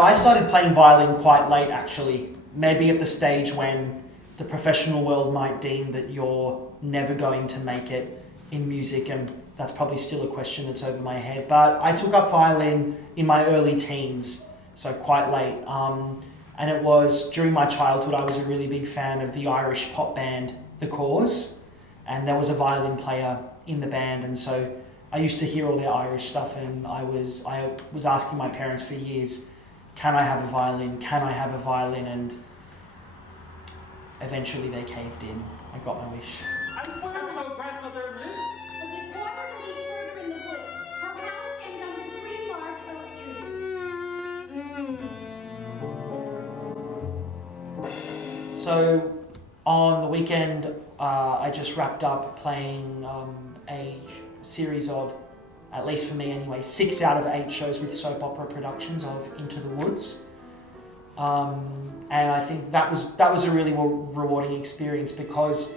I started playing violin quite late actually, maybe at the stage when the professional world might deem that you're never going to make it in music, and that's probably still a question that's over my head. But I took up violin in my early teens, so quite late. And it was during my childhood, I was a really big fan of the Irish pop band, The Cause, and there was a violin player in the band, and so I used to hear all their Irish stuff, and I was asking my parents for years, can I have a violin? Can I have a violin? And eventually they caved in. I got my wish. And where will our grandmother live? A bit further in the woods. Her house stands under 3 large oak trees. So on the weekend, I just wrapped up playing a series of, at least for me anyway, 6 out of 8 shows with soap opera productions of Into the Woods. And I think that was a really rewarding experience, because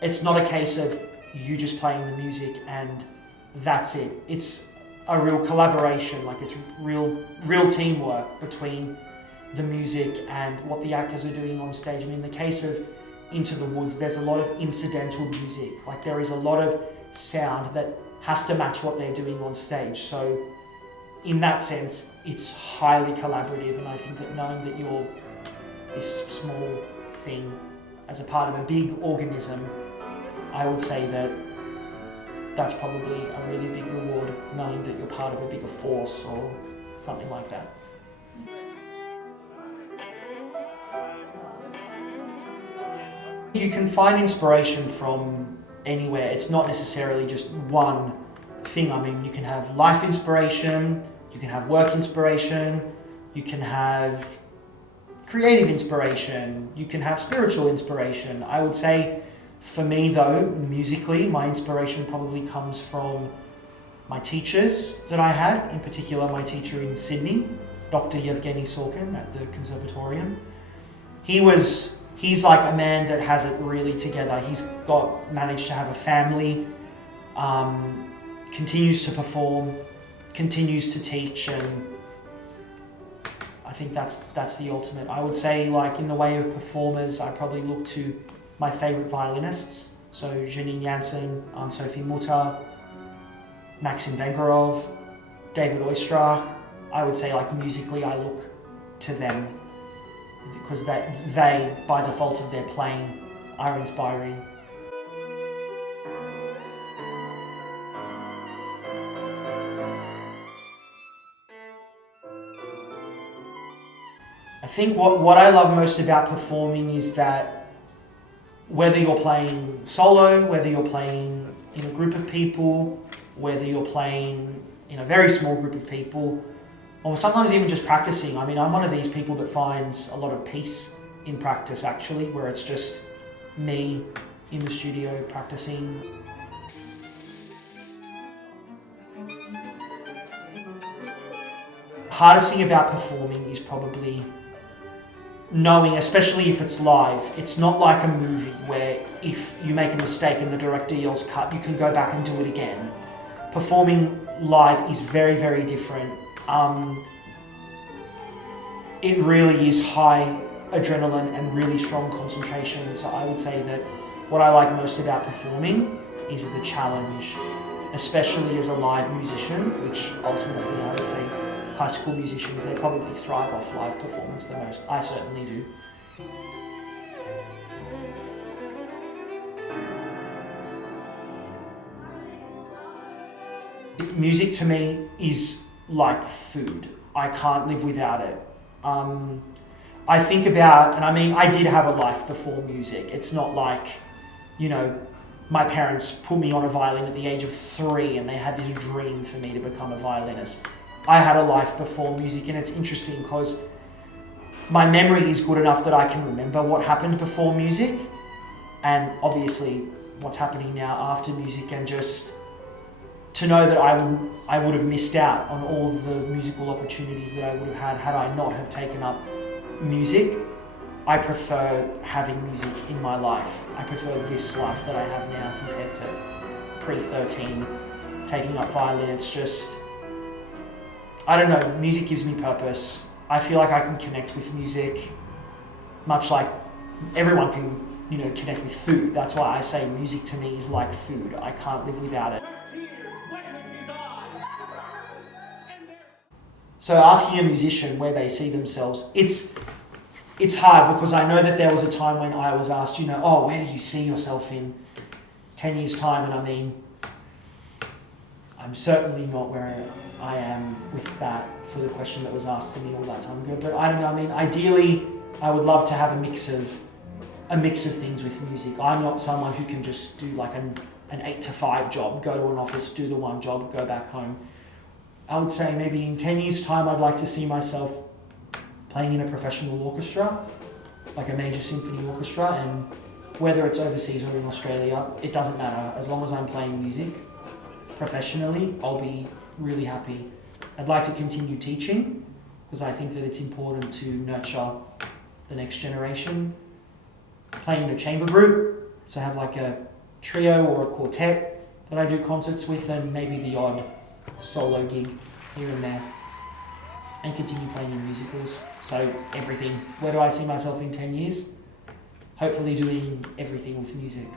it's not a case of you just playing the music and that's it. It's a real collaboration, like it's real teamwork between the music and what the actors are doing on stage. And in the case of Into the Woods, there's a lot of incidental music. Like there is a lot of sound that has to match what they're doing on stage. So in that sense, it's highly collaborative, and I think that knowing that you're this small thing as a part of a big organism, I would say that that's probably a really big reward, knowing that you're part of a bigger force or something like that. You can find inspiration from anywhere. It's not necessarily just one thing. I mean, you can have life inspiration, you can have work inspiration, you can have creative inspiration, you can have spiritual inspiration. I would say for me though, musically, my inspiration probably comes from my teachers that I had, in particular my teacher in Sydney, Dr. Yevgeny Sorkin at the Conservatorium. He's like a man that has it really together. He's managed to have a family, continues to perform, continues to teach, and I think that's the ultimate. I would say, like in the way of performers, I probably look to my favourite violinists. So Janine Jansen, Anne-Sophie Mutter, Maxim Vengerov, David Oistrakh. I would say, like musically, I look to them, because they, by default of their playing, are inspiring. I think what I love most about performing is that whether you're playing solo, whether you're playing in a group of people, whether you're playing in a very small group of people, or sometimes even just practicing. I mean, I'm one of these people that finds a lot of peace in practice actually, where it's just me in the studio practicing. Hardest thing about performing is probably knowing, especially if it's live, it's not like a movie where if you make a mistake and the director yells cut, you can go back and do it again. Performing live is very, very different. It really is high adrenaline and really strong concentration. So I would say that what I like most about performing is the challenge, especially as a live musician, which ultimately I would say classical musicians, they probably thrive off live performance the most. I certainly do. Music to me is like food. I can't live without it. I think about, and I mean, I did have a life before music. It's not like, you know, my parents put me on a violin at the age of 3 and they had this dream for me to become a violinist. I had a life before music, and it's interesting because my memory is good enough that I can remember what happened before music, and obviously what's happening now after music, and just to know that I would have missed out on all the musical opportunities that I would have had I not have taken up music. I prefer having music in my life. I prefer this life that I have now compared to pre-13, taking up violin. It's just, I don't know, music gives me purpose. I feel like I can connect with music much like everyone can, connect with food. That's why I say music to me is like food. I can't live without it. So asking a musician where they see themselves, it's hard because I know that there was a time when I was asked, where do you see yourself in 10 years' time? And I mean, I'm certainly not where I am with that for the question that was asked to me all that time ago. But I don't know, I mean, ideally, I would love to have a mix of things with music. I'm not someone who can just do like an 8 to 5 job, go to an office, do the one job, go back home. I would say maybe in 10 years' time, I'd like to see myself playing in a professional orchestra, like a major symphony orchestra, and whether it's overseas or in Australia, it doesn't matter. As long as I'm playing music professionally, I'll be really happy. I'd like to continue teaching because I think that it's important to nurture the next generation. Playing in a chamber group, so I have like a trio or a quartet that I do concerts with, and maybe the odd solo gig here and there, and continue playing in musicals. So everything. Where do I see myself in 10 years? Hopefully doing everything with music.